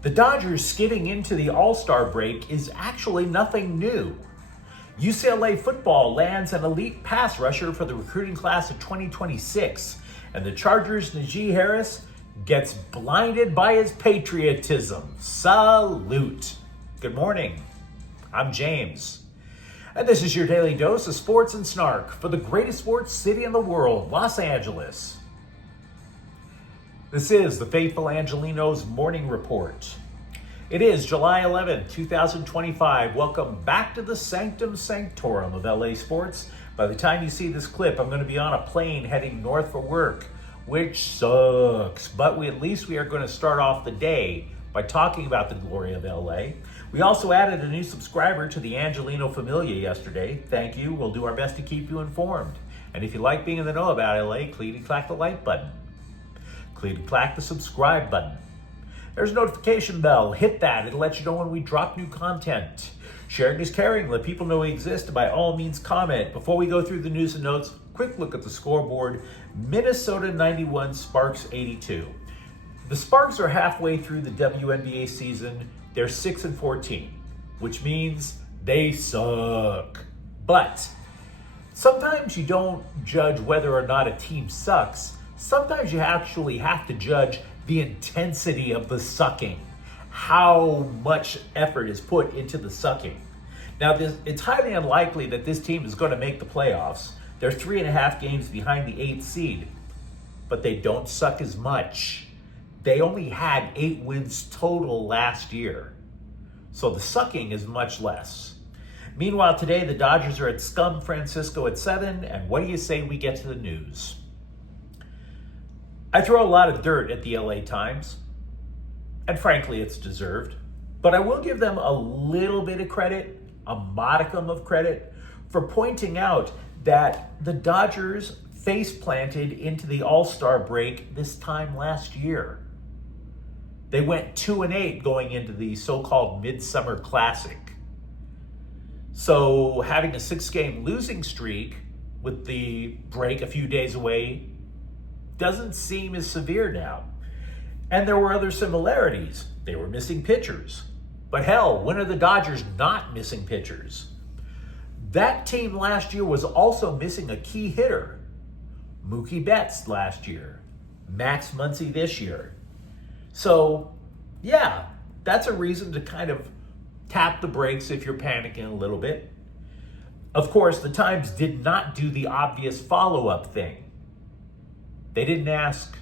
The Dodgers skidding into the All-Star break is actually nothing new. UCLA football lands an elite pass rusher for the recruiting class of 2026, and the Chargers' Najee Harris gets blinded by his patriotism. Salute. Good morning. I'm James, and this is your daily dose of sports and snark for the greatest sports city in the world, Los Angeles. This is the Faithful Angelenos Morning Report. It is July 11th, 2025. Welcome back to the Sanctum Sanctorum of LA Sports. By the time you see this clip, I'm going to be on a plane heading north for work, which sucks. But at least we are going to start off the day by talking about the glory of LA. We also added a new subscriber to the Angeleno Familia yesterday. Thank you. We'll do our best to keep you informed. And if you like being in the know about LA, click and clack the like button. Click and clack the subscribe button. There's a notification bell. Hit that. It'll let you know when we drop new content. Sharing is caring. Let people know we exist. By all means, comment. Before we go through the news and notes, quick look at the scoreboard. Minnesota 91, Sparks 82. The Sparks are halfway through the WNBA season. They're 6-14, which means they suck. But sometimes you don't judge whether or not a team sucks. Sometimes you actually have to judge the intensity of the sucking, how much effort is put into the sucking. Now, it's highly unlikely that this team is going to make the playoffs. They're 3.5 games behind the 8th seed, but they don't suck as much. They only had 8 wins total last year, so the sucking is much less. Meanwhile, today the Dodgers are at Scum Francisco at 7, and what do you say we get to the news? I throw a lot of dirt at the LA Times, and frankly, it's deserved. But I will give them a little bit of credit, a modicum of credit, for pointing out that the Dodgers face-planted into the All-Star break this time last year. They went 2-8 going into the so-called Midsummer Classic. So having a 6-game losing streak with the break a few days away doesn't seem as severe now. And there were other similarities. They were missing pitchers. But hell, when are the Dodgers not missing pitchers? That team last year was also missing a key hitter. Mookie Betts last year. Max Muncy this year. So, yeah, that's a reason to kind of tap the brakes if you're panicking a little bit. Of course, the Times did not do the obvious follow-up thing. They didn't ask,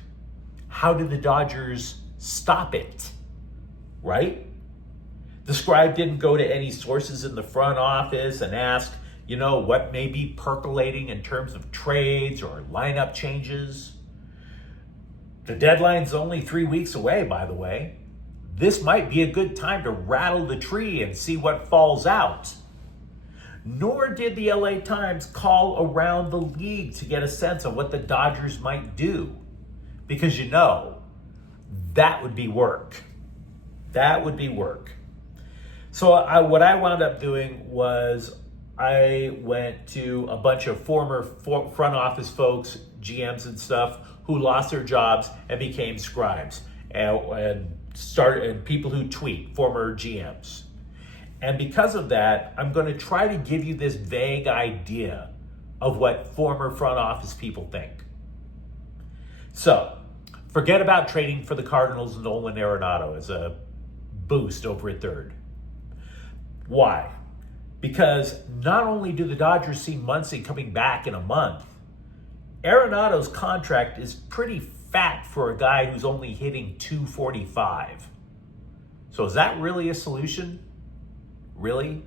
how did the Dodgers stop it? Right? The Scribe didn't go to any sources in the front office and ask, what may be percolating in terms of trades or lineup changes. The deadline's only 3 weeks away, by the way. This might be a good time to rattle the tree and see what falls out. Nor did the LA Times call around the league to get a sense of what the Dodgers might do. Because that would be work. That would be work. So what I wound up doing was I went to a bunch of former front office folks, GMs and stuff, who lost their jobs and became scribes, and people who tweet, former GMs. And because of that, I'm going to try to give you this vague idea of what former front office people think. So, forget about trading for the Cardinals' Nolan Arenado as a boost over at third. Why? Because not only do the Dodgers see Muncy coming back in a month, Arenado's contract is pretty fat for a guy who's only hitting .245. So is that really a solution? Really?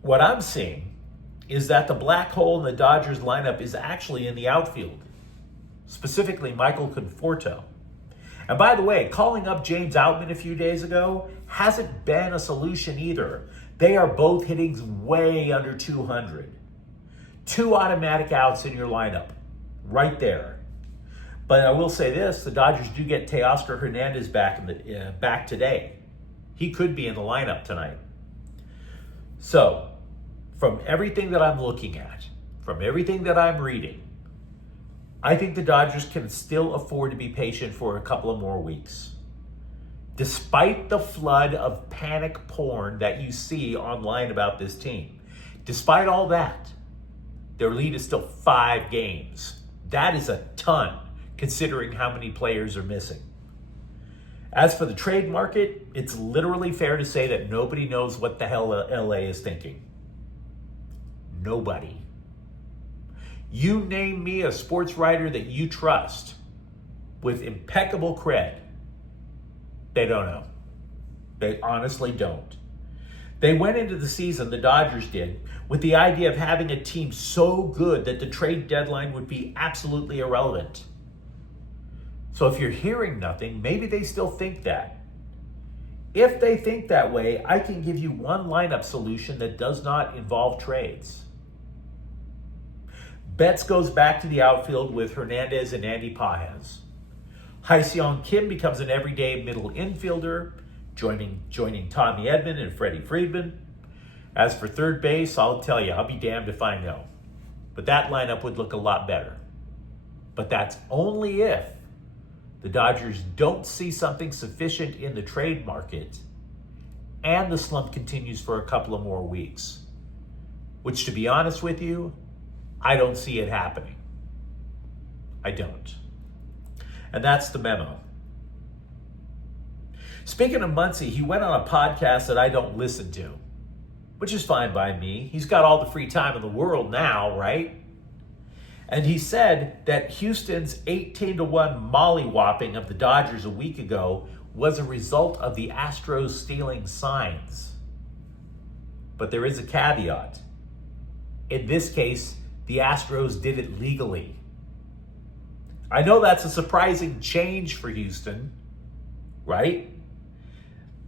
What I'm seeing is that the black hole in the Dodgers lineup is actually in the outfield, specifically Michael Conforto. And by the way, calling up James Outman a few days ago hasn't been a solution either. They are both hitting way under 200. 2 automatic outs in your lineup, right there. But I will say this, the Dodgers do get Teoscar Hernandez back today. He could be in the lineup tonight. So, from everything that I'm looking at, from everything that I'm reading, I think the Dodgers can still afford to be patient for a couple of more weeks. Despite the flood of panic porn that you see online about this team, despite all that, their lead is still 5 games. That is a ton, considering how many players are missing. As for the trade market, it's literally fair to say that nobody knows what the hell LA is thinking. Nobody. You name me a sports writer that you trust with impeccable cred. They don't know. They honestly don't. They went into the season, the Dodgers did, with the idea of having a team so good that the trade deadline would be absolutely irrelevant. So if you're hearing nothing, maybe they still think that. If they think that way, I can give you one lineup solution that does not involve trades. Betts goes back to the outfield with Hernandez and Andy Pages. Hyseong Kim becomes an everyday middle infielder, joining Tommy Edman and Freddie Freeman. As for third base, I'll tell you, I'll be damned if I know. But that lineup would look a lot better. But that's only if the Dodgers don't see something sufficient in the trade market and the slump continues for a couple of more weeks. Which, to be honest with you, I don't see it happening. I don't. And that's the memo. Speaking of Muncy, he went on a podcast that I don't listen to, which is fine by me. He's got all the free time in the world now, right? And he said that Houston's 18-1 mollywhopping of the Dodgers a week ago was a result of the Astros stealing signs. But there is a caveat. In this case, the Astros did it legally. I know that's a surprising change for Houston, right?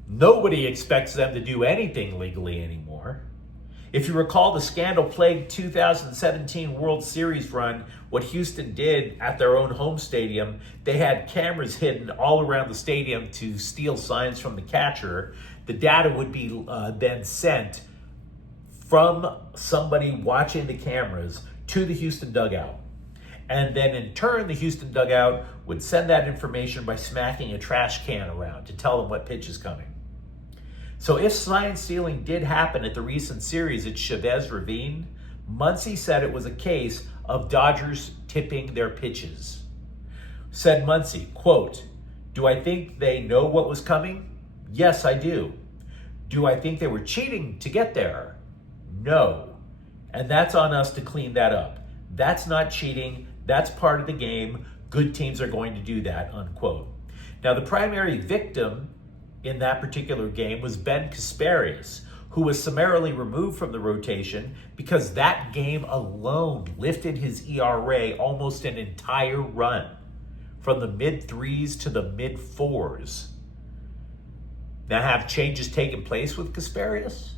Nobody expects them to do anything legally anymore. If you recall the scandal-plagued 2017 World Series run, what Houston did at their own home stadium, they had cameras hidden all around the stadium to steal signs from the catcher. The data would be then sent from somebody watching the cameras to the Houston dugout. And then in turn, the Houston dugout would send that information by smacking a trash can around to tell them what pitch is coming. So if sign stealing did happen at the recent series at Chavez Ravine, Muncy said it was a case of Dodgers tipping their pitches. Said Muncy, quote, "Do I think they know what was coming? Yes, I do. Do I think they were cheating to get there? No. And that's on us to clean that up. That's not cheating. That's part of the game. Good teams are going to do that," unquote. Now, the primary victim in that particular game was Ben Kasparius, who was summarily removed from the rotation because that game alone lifted his ERA almost an entire run, from the mid-threes to the mid-fours. Now, have changes taken place with Kasparius?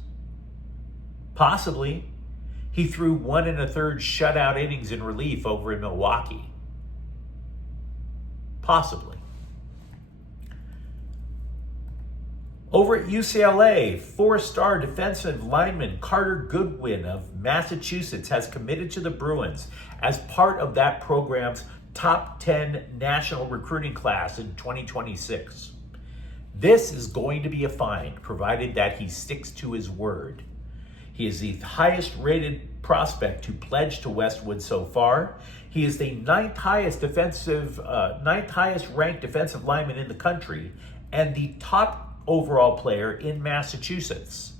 Possibly. He threw 1 1/3 shutout innings in relief over in Milwaukee. Possibly. Over at UCLA, 4-star defensive lineman Carter Goodwin of Massachusetts has committed to the Bruins as part of that program's top 10 national recruiting class in 2026. This is going to be a find, provided that he sticks to his word. He is the highest rated prospect to pledge to Westwood so far. He is the ninth highest ranked defensive lineman in the country and the top overall player in Massachusetts.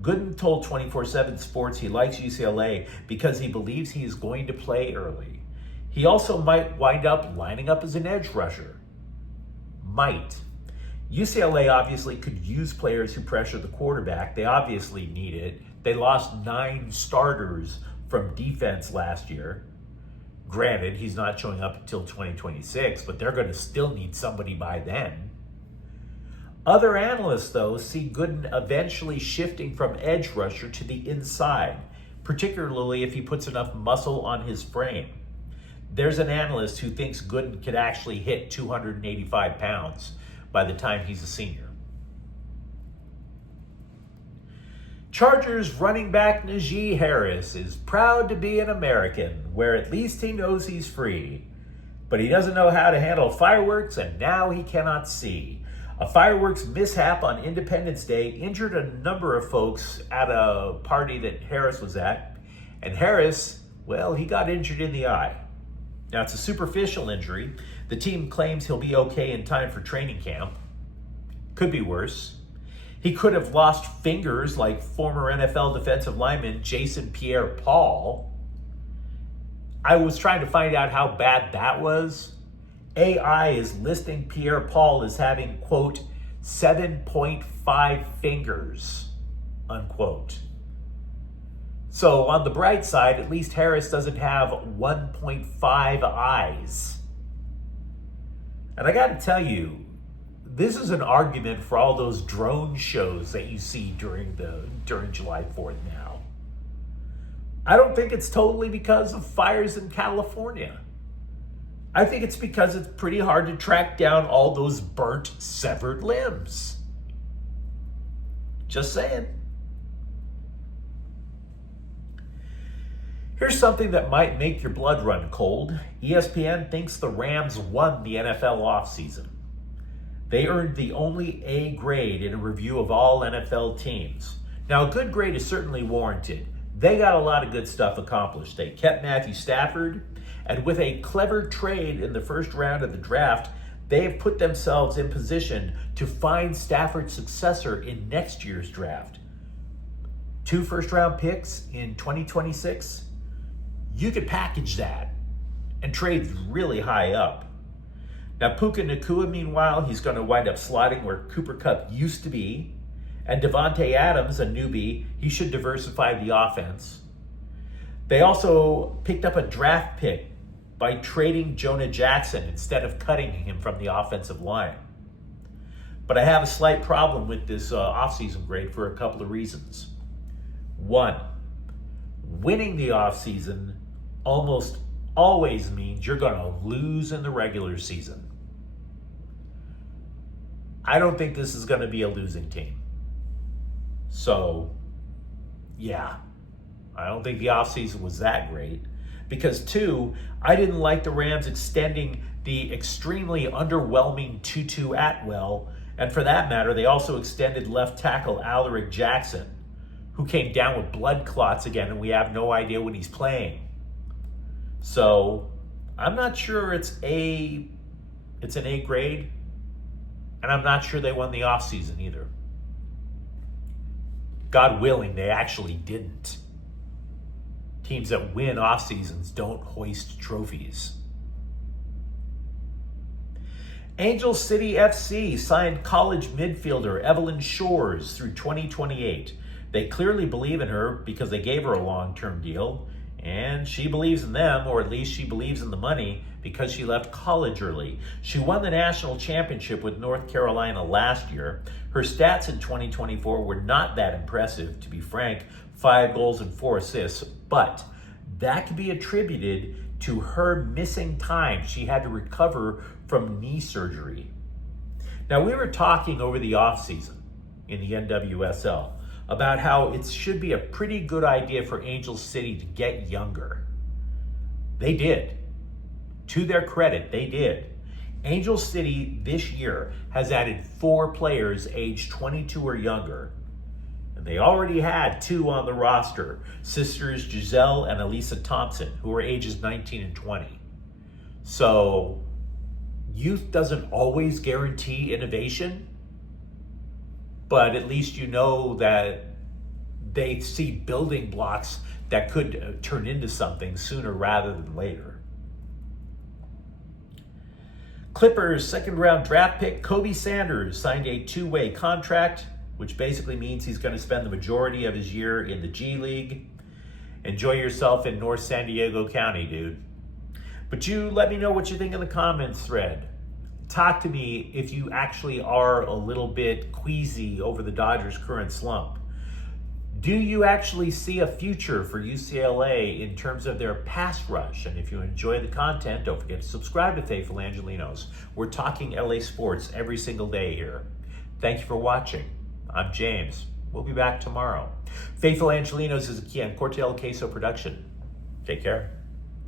Gooden told 24/7 Sports he likes UCLA because he believes he is going to play early. He also might wind up lining up as an edge rusher. Might. UCLA obviously could use players who pressure the quarterback. They obviously need it. They lost 9 starters from defense last year. Granted, he's not showing up until 2026, but they're going to still need somebody by then. Other analysts, though, see Gooden eventually shifting from edge rusher to the inside, particularly if he puts enough muscle on his frame. There's an analyst who thinks Gooden could actually hit 285 pounds by the time he's a senior. Chargers running back Najee Harris is proud to be an American, where at least he knows he's free. But he doesn't know how to handle fireworks, and now he cannot see. A fireworks mishap on Independence Day injured a number of folks at a party that Harris was at. And Harris, well, he got injured in the eye. Now, it's a superficial injury. The team claims he'll be okay in time for training camp. Could be worse. He could have lost fingers like former NFL defensive lineman Jason Pierre-Paul. I was trying to find out how bad that was. AI is listing Pierre-Paul as having, quote, 7.5 fingers, unquote. So on the bright side, at least Harris doesn't have 1.5 eyes. And I got to tell you, this is an argument for all those drone shows that you see during July 4th now. I don't think it's totally because of fires in California. I think it's because it's pretty hard to track down all those burnt, severed limbs. Just saying. Here's something that might make your blood run cold. ESPN thinks the Rams won the NFL offseason. They earned the only A grade in a review of all NFL teams. Now, a good grade is certainly warranted. They got a lot of good stuff accomplished. They kept Matthew Stafford, and with a clever trade in the first round of the draft, they have put themselves in position to find Stafford's successor in next year's draft. 2 first-round picks in 2026. You could package that and trade really high up. Now, Puka Nacua, meanwhile, he's going to wind up slotting where Cooper Kupp used to be. And Devontae Adams, a newbie, he should diversify the offense. They also picked up a draft pick by trading Jonah Jackson instead of cutting him from the offensive line. But I have a slight problem with this offseason grade for a couple of reasons. One, winning the offseason almost always means you're going to lose in the regular season. I don't think this is going to be a losing team. So, yeah, I don't think the offseason was that great. Because, 2, I didn't like the Rams extending the extremely underwhelming Tutu Atwell. And for that matter, they also extended left tackle Alaric Jackson, who came down with blood clots again, and we have no idea when he's playing. So, I'm not sure it's an A grade, and I'm not sure they won the offseason either. God willing, they actually didn't. Teams that win off seasons don't hoist trophies. Angel City FC signed college midfielder Evelyn Shores through 2028. They clearly believe in her because they gave her a long-term deal, and she believes in them, or at least she believes in the money, because she left college early. She won the national championship with North Carolina last year. Her stats in 2024 were not that impressive, to be frank, 5 goals and 4 assists, but that could be attributed to her missing time. She had to recover from knee surgery. Now, we were talking over the offseason in the NWSL about how it should be a pretty good idea for Angel City to get younger. They did. To their credit, they did. Angel City this year has added 4 players aged 22 or younger. And they already had 2 on the roster, sisters Giselle and Elisa Thompson, who are ages 19 and 20. So, youth doesn't always guarantee innovation, but at least you know that they see building blocks that could turn into something sooner rather than later. Clippers second-round draft pick Kobe Sanders signed a 2-way contract, which basically means he's going to spend the majority of his year in the G League. Enjoy yourself in North San Diego County, dude. But you let me know what you think in the comments thread. Talk to me if you actually are a little bit queasy over the Dodgers' current slump. Do you actually see a future for UCLA in terms of their pass rush? And if you enjoy the content, don't forget to subscribe to Faithful Angelenos. We're talking LA sports every single day here. Thank you for watching. I'm James. We'll be back tomorrow. Faithful Angelenos is a Kian Cortel Queso production. Take care.